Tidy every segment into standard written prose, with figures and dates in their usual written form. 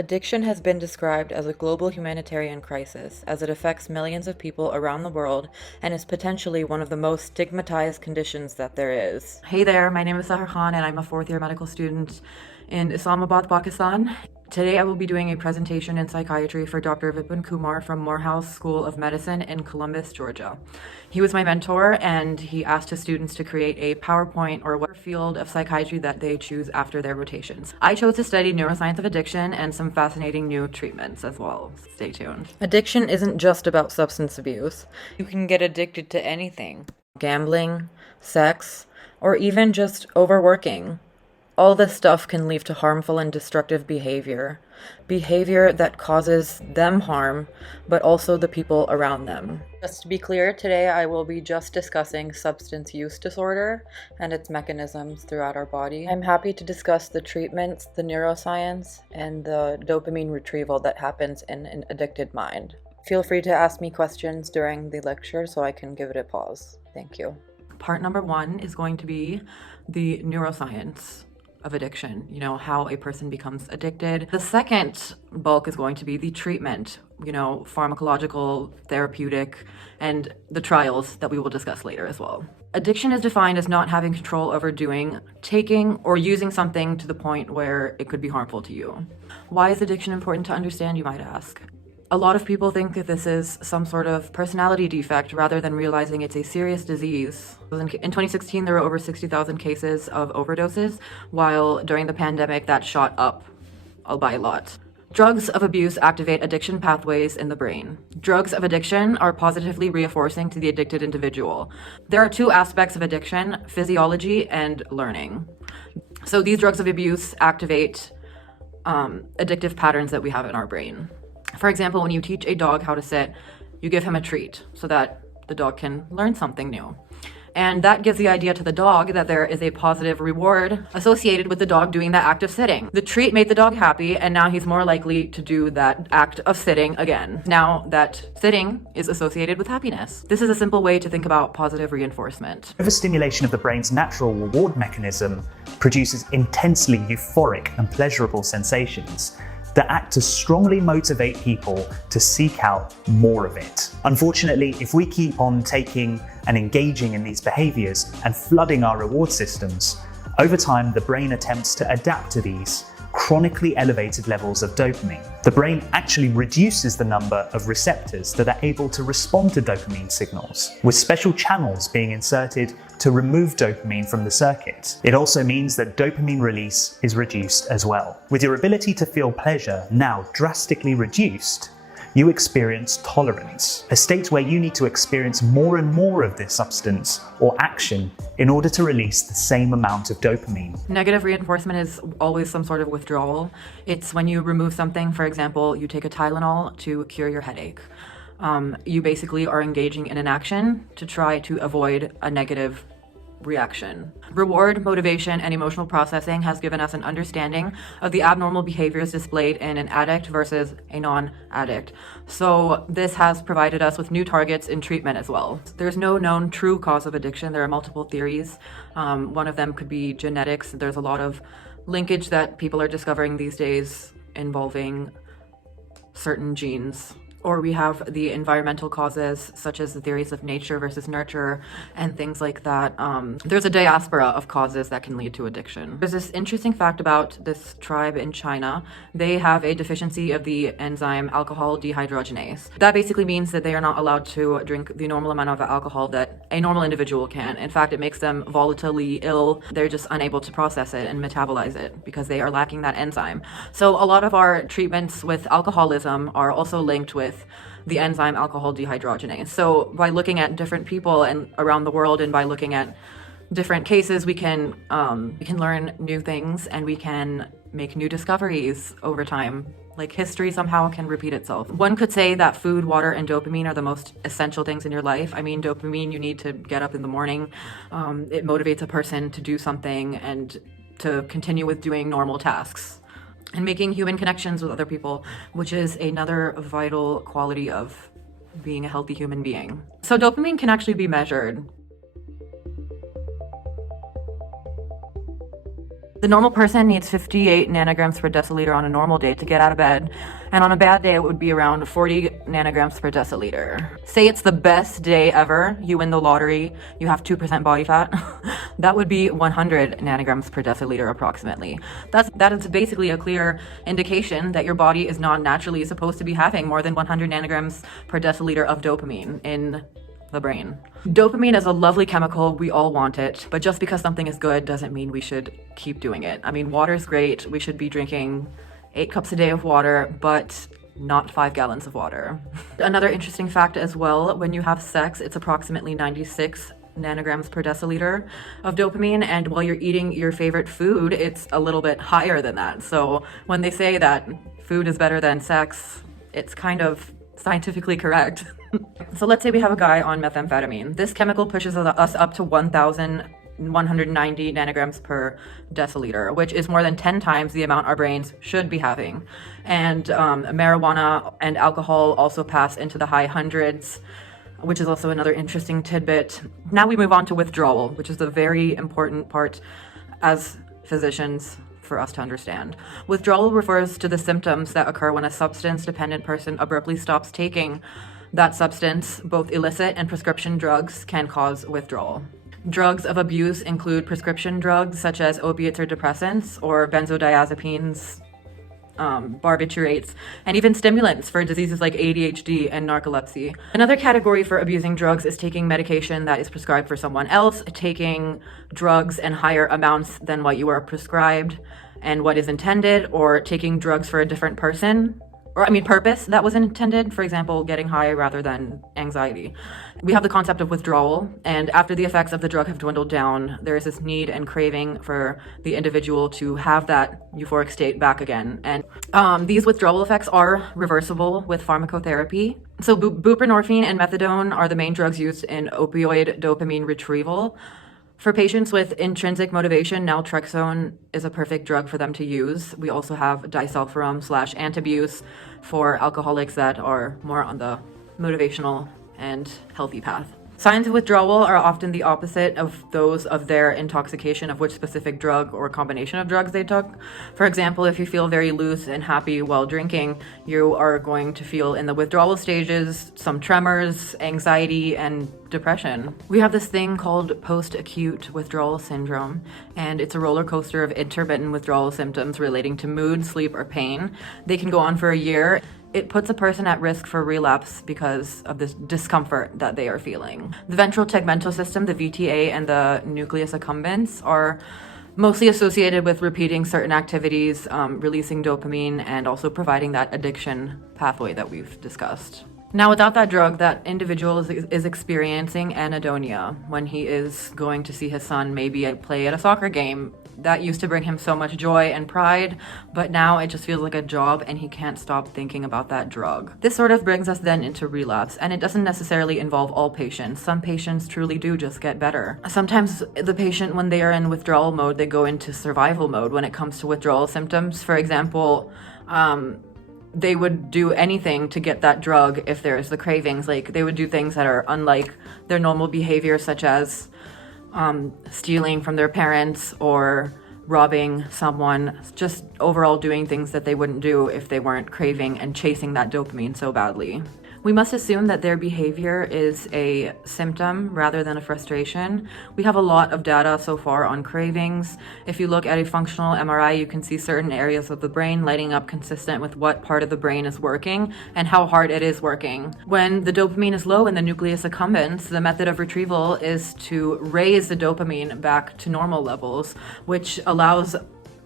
Addiction has been described as a global humanitarian crisis, as it affects millions of people around the world and is potentially one of the most stigmatized conditions that there is. Hey there, my name is Sahar and I'm a fourth year medical student in Islamabad, Pakistan. Today I will be doing a presentation in psychiatry for Dr. Vipin Kumar from Morehouse School of Medicine in Columbus, Georgia. He was my mentor and he asked his students to create a PowerPoint or whatever field of psychiatry that they choose after their rotations. I chose to study neuroscience of addiction and some fascinating new treatments as well. Stay tuned. Addiction isn't just about substance abuse. You can get addicted to anything. Gambling, sex, or even just overworking. All this stuff can lead to harmful and destructive behavior that causes them harm, but also the people around them. Just to be clear, today I will be just discussing substance use disorder and its mechanisms throughout our body. I'm happy to discuss the treatments, the neuroscience, and the dopamine retrieval that happens in an addicted mind. Feel free to ask me questions during the lecture so I can give it a pause. Thank you. Part number 1 is going to be the neuroscience of addiction, how a person becomes addicted. The second bulk is going to be the treatment, pharmacological, therapeutic, and the trials that we will discuss later as well. Addiction is defined as not having control over doing, taking, or using something to the point where it could be harmful to you. Why is addiction important to understand, you might ask? A lot of people think that this is some sort of personality defect rather than realizing it's a serious disease. In 2016, there were over 60,000 cases of overdoses, while during the pandemic, that shot up by a lot. Drugs of abuse activate addiction pathways in the brain. Drugs of addiction are positively reinforcing to the addicted individual. There are 2 aspects of addiction: physiology and learning. So these drugs of abuse activate addictive patterns that we have in our brain. For example, when you teach a dog how to sit, you give him a treat so that the dog can learn something new. And that gives the idea to the dog that there is a positive reward associated with the dog doing that act of sitting. The treat made the dog happy, and now he's more likely to do that act of sitting again. Now that sitting is associated with happiness. This is a simple way to think about positive reinforcement. Overstimulation of the brain's natural reward mechanism produces intensely euphoric and pleasurable sensations that act to strongly motivate people to seek out more of it. Unfortunately, if we keep on taking and engaging in these behaviors and flooding our reward systems, over time the brain attempts to adapt to these chronically elevated levels of dopamine. The brain actually reduces the number of receptors that are able to respond to dopamine signals, with special channels being inserted to remove dopamine from the circuit. It also means that dopamine release is reduced as well. With your ability to feel pleasure now drastically reduced, you experience tolerance, a state where you need to experience more and more of this substance or action in order to release the same amount of dopamine. Negative reinforcement is always some sort of withdrawal. It's when you remove something, for example, you take a Tylenol to cure your headache. You basically are engaging in an action to try to avoid a negative reaction. Reward, motivation, and emotional processing has given us an understanding of the abnormal behaviors displayed in an addict versus a non-addict. So this has provided us with new targets in treatment as well. There's no known true cause of addiction. There are multiple theories. One of them could be genetics. There's a lot of linkage that people are discovering these days involving certain genes. Or we have the environmental causes, such as the theories of nature versus nurture and things like that. There's a diaspora of causes that can lead to addiction. There's this interesting fact about this tribe in China. They have a deficiency of the enzyme alcohol dehydrogenase. That basically means that they are not allowed to drink the normal amount of alcohol that a normal individual can. In fact, it makes them volatilely ill. They're just unable to process it and metabolize it because they are lacking that enzyme. So a lot of our treatments with alcoholism are also linked with the enzyme alcohol dehydrogenase. So by looking at different people and around the world, and by looking at different cases, we can learn new things and we can make new discoveries over time. Like history somehow can repeat itself. One could say that food, water, and dopamine are the most essential things in your life. I mean, dopamine, you need to get up in the morning. It motivates a person to do something and to continue with doing normal tasks. And making human connections with other people, which is another vital quality of being a healthy human being. So dopamine can actually be measured. The normal person needs 58 nanograms per deciliter on a normal day to get out of bed, and on a bad day it would be around 40 nanograms per deciliter. Say it's the best day ever, you win the lottery, you have 2% body fat, that would be 100 nanograms per deciliter approximately. That is basically a clear indication that your body is not naturally supposed to be having more than 100 nanograms per deciliter of dopamine in the brain. Dopamine is a lovely chemical, we all want it, but just because something is good doesn't mean we should keep doing it. I mean, water is great, we should be drinking 8 cups a day of water, but not 5 gallons of water. Another interesting fact as well, when you have sex, it's approximately 96 nanograms per deciliter of dopamine, and while you're eating your favorite food, it's a little bit higher than that. So when they say that food is better than sex, it's kind of scientifically correct. So let's say we have a guy on methamphetamine. This chemical pushes us up to 1,190 nanograms per deciliter, which is more than 10 times the amount our brains should be having. And marijuana and alcohol also pass into the high hundreds, which is also another interesting tidbit. Now we move on to withdrawal, which is the very important part as physicians for us to understand. Withdrawal refers to the symptoms that occur when a substance-dependent person abruptly stops taking that substance. Both illicit and prescription drugs can cause withdrawal. Drugs of abuse include prescription drugs such as opiates or depressants, or benzodiazepines, barbiturates, and even stimulants for diseases like ADHD and narcolepsy. Another category for abusing drugs is taking medication that is prescribed for someone else, taking drugs in higher amounts than what you are prescribed and what is intended, or taking drugs for a different purpose that was intended, for example, getting high rather than anxiety. We have the concept of withdrawal, and after the effects of the drug have dwindled down, there is this need and craving for the individual to have that euphoric state back again. And these withdrawal effects are reversible with pharmacotherapy. So buprenorphine and methadone are the main drugs used in opioid dopamine retrieval. For patients with intrinsic motivation, naltrexone is a perfect drug for them to use. We also have disulfiram/antabuse for alcoholics that are more on the motivational and healthy path. Signs of withdrawal are often the opposite of those of their intoxication of which specific drug or combination of drugs they took. For example, if you feel very loose and happy while drinking, you are going to feel in the withdrawal stages some tremors, anxiety, and depression. We have this thing called post-acute withdrawal syndrome, and it's a roller coaster of intermittent withdrawal symptoms relating to mood, sleep, or pain. They can go on for a year. It puts a person at risk for relapse because of this discomfort that they are feeling. The ventral tegmental system, the VTA, and the nucleus accumbens are mostly associated with repeating certain activities, releasing dopamine, and also providing that addiction pathway that we've discussed. Now, without that drug, that individual is experiencing anhedonia when he is going to see his son maybe play at a soccer game. That used to bring him so much joy and pride, but now it just feels like a job and he can't stop thinking about that drug. This sort of brings us then into relapse, and it doesn't necessarily involve all patients. Some patients truly do just get better. Sometimes the patient, when they are in withdrawal mode, they go into survival mode when it comes to withdrawal symptoms. For example, they would do anything to get that drug if there's the cravings. Like, they would do things that are unlike their normal behavior, such as stealing from their parents or robbing someone, just overall doing things that they wouldn't do if they weren't craving and chasing that dopamine so badly. We must assume that their behavior is a symptom rather than a frustration. We have a lot of data so far on cravings. If you look at a functional MRI, you can see certain areas of the brain lighting up consistent with what part of the brain is working and how hard it is working. When the dopamine is low in the nucleus accumbens, the method of retrieval is to raise the dopamine back to normal levels, which allows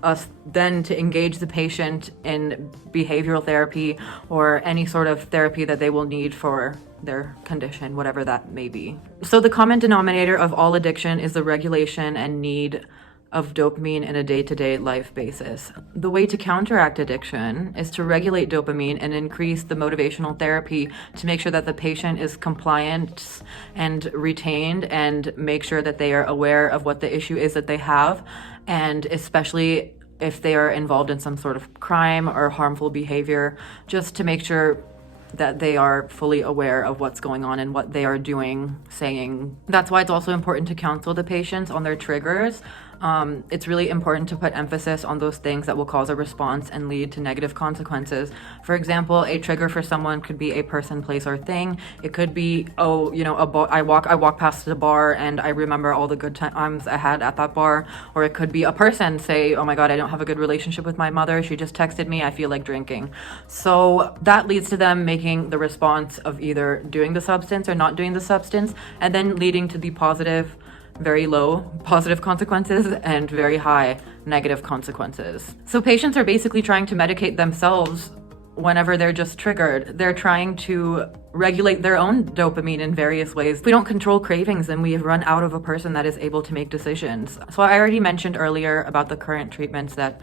us then to engage the patient in behavioral therapy or any sort of therapy that they will need for their condition, whatever that may be. So the common denominator of all addiction is the regulation and need of dopamine in a day-to-day life basis. The way to counteract addiction is to regulate dopamine and increase the motivational therapy to make sure that the patient is compliant and retained, and make sure that they are aware of what the issue is that they have, and especially if they are involved in some sort of crime or harmful behavior, just to make sure that they are fully aware of what's going on and what they are doing, saying. That's why it's also important to counsel the patients on their triggers. It's really important to put emphasis on those things that will cause a response and lead to negative consequences. For example, a trigger for someone could be a person, place, or thing. It could be, I walk past the bar and I remember all the good times I had at that bar. Or it could be a person, say, oh my God, I don't have a good relationship with my mother. She just texted me, I feel like drinking. So that leads to them making the response of either doing the substance or not doing the substance, and then leading to the very low positive consequences and very high negative consequences. So patients are basically trying to medicate themselves whenever they're just triggered. They're trying to regulate their own dopamine in various ways. If we don't control cravings, then we run out of a person that is able to make decisions. So I already mentioned earlier about the current treatments that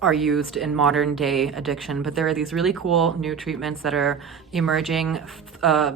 are used in modern day addiction, but there are these really cool new treatments that are emerging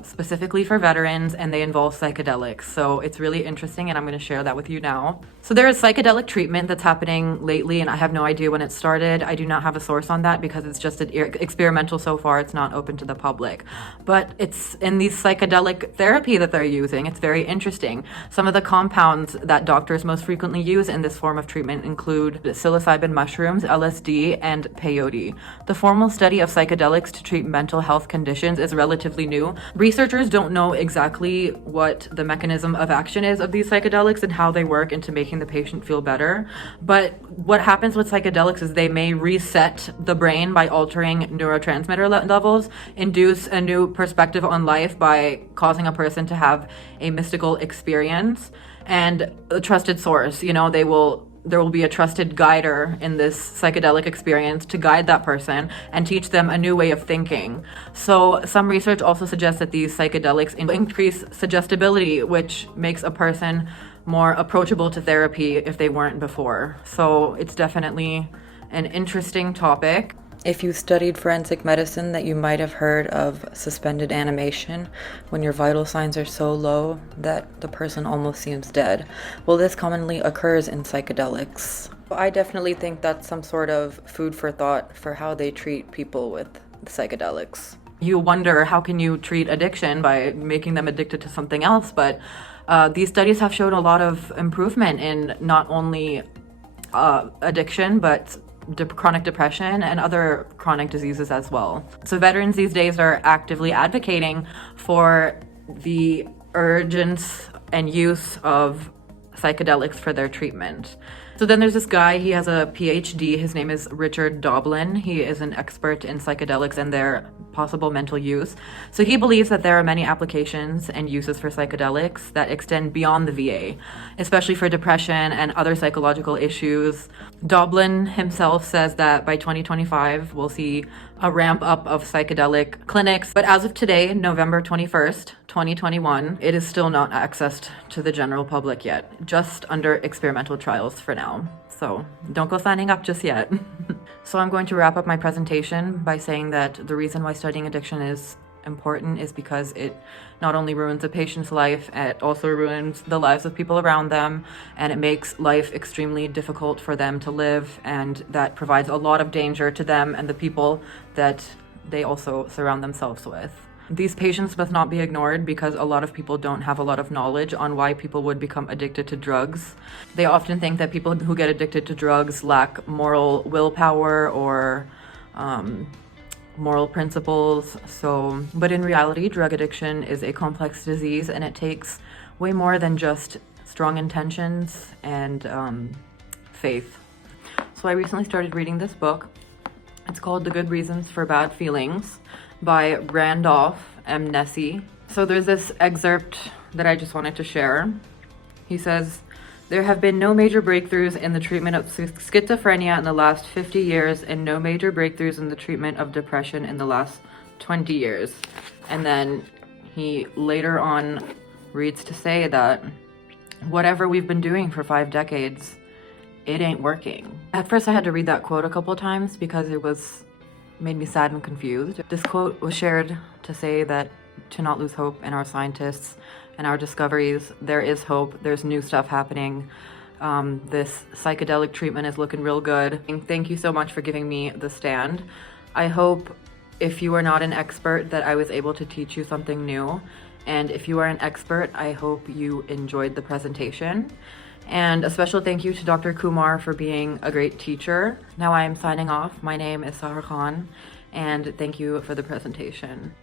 specifically for veterans, and they involve psychedelics. So it's really interesting, and I'm going to share that with you now. So there is psychedelic treatment that's happening lately, and I have no idea when it started. I do not have a source on that because it's just experimental so far. It's not open to the public, but it's in these psychedelic therapy that they're using. It's very interesting. Some of the compounds that doctors most frequently use in this form of treatment include psilocybin mushrooms, LSD, and peyote. The formal study of psychedelics to treat mental health conditions is relatively new. Researchers don't know exactly what the mechanism of action is of these psychedelics and how they work into making the patient feel better. But what happens with psychedelics is they may reset the brain by altering neurotransmitter levels, induce a new perspective on life by causing a person to have a mystical experience, and a trusted source. There will be a trusted guider in this psychedelic experience to guide that person and teach them a new way of thinking. So some research also suggests that these psychedelics increase suggestibility, which makes a person more approachable to therapy if they weren't before. So it's definitely an interesting topic. If you studied forensic medicine, that you might have heard of suspended animation, when your vital signs are so low that the person almost seems dead. Well, this commonly occurs in psychedelics. I definitely think that's some sort of food for thought for how they treat people with psychedelics. You wonder, how can you treat addiction by making them addicted to something else? But these studies have shown a lot of improvement in not only addiction, but chronic depression and other chronic diseases as well. So veterans these days are actively advocating for the urgence and use of psychedelics for their treatment. So then there's this guy, he has a PhD, his name is Richard Doblin. He is an expert in psychedelics and their possible mental use. So he believes that there are many applications and uses for psychedelics that extend beyond the VA, especially for depression and other psychological issues. Doblin himself says that by 2025, we'll see a ramp up of psychedelic clinics. But as of today, November 21st, 2021, it is still not accessed to the general public yet, just under experimental trials for now. So don't go signing up just yet. So I'm going to wrap up my presentation by saying that the reason why studying addiction is important is because it not only ruins a patient's life, it also ruins the lives of people around them, and it makes life extremely difficult for them to live, and that provides a lot of danger to them and the people that they also surround themselves with. These patients must not be ignored because a lot of people don't have a lot of knowledge on why people would become addicted to drugs. They often think that people who get addicted to drugs lack moral willpower or moral principles. But in reality, drug addiction is a complex disease, and it takes way more than just strong intentions and faith. So I recently started reading this book. It's called The Good Reasons for Bad Feelings by Randolph M. Nessy. So there's this excerpt that I just wanted to share. He says, "There have been no major breakthroughs in the treatment of schizophrenia in the last 50 years and no major breakthroughs in the treatment of depression in the last 20 years. And then he later on reads to say that whatever we've been doing for 5 decades, it ain't working. At first I had to read that quote a couple times because it made me sad and confused. This quote was shared to say that to not lose hope in our scientists and our discoveries. There is hope. There's new stuff happening. This psychedelic treatment is looking real good. And thank you so much for giving me the stand. I hope, if you are not an expert, that I was able to teach you something new. And if you are an expert, I hope you enjoyed the presentation. And a special thank you to Dr. Kumar for being a great teacher. Now I am signing off. My name is Sahar Khan, and thank you for the presentation.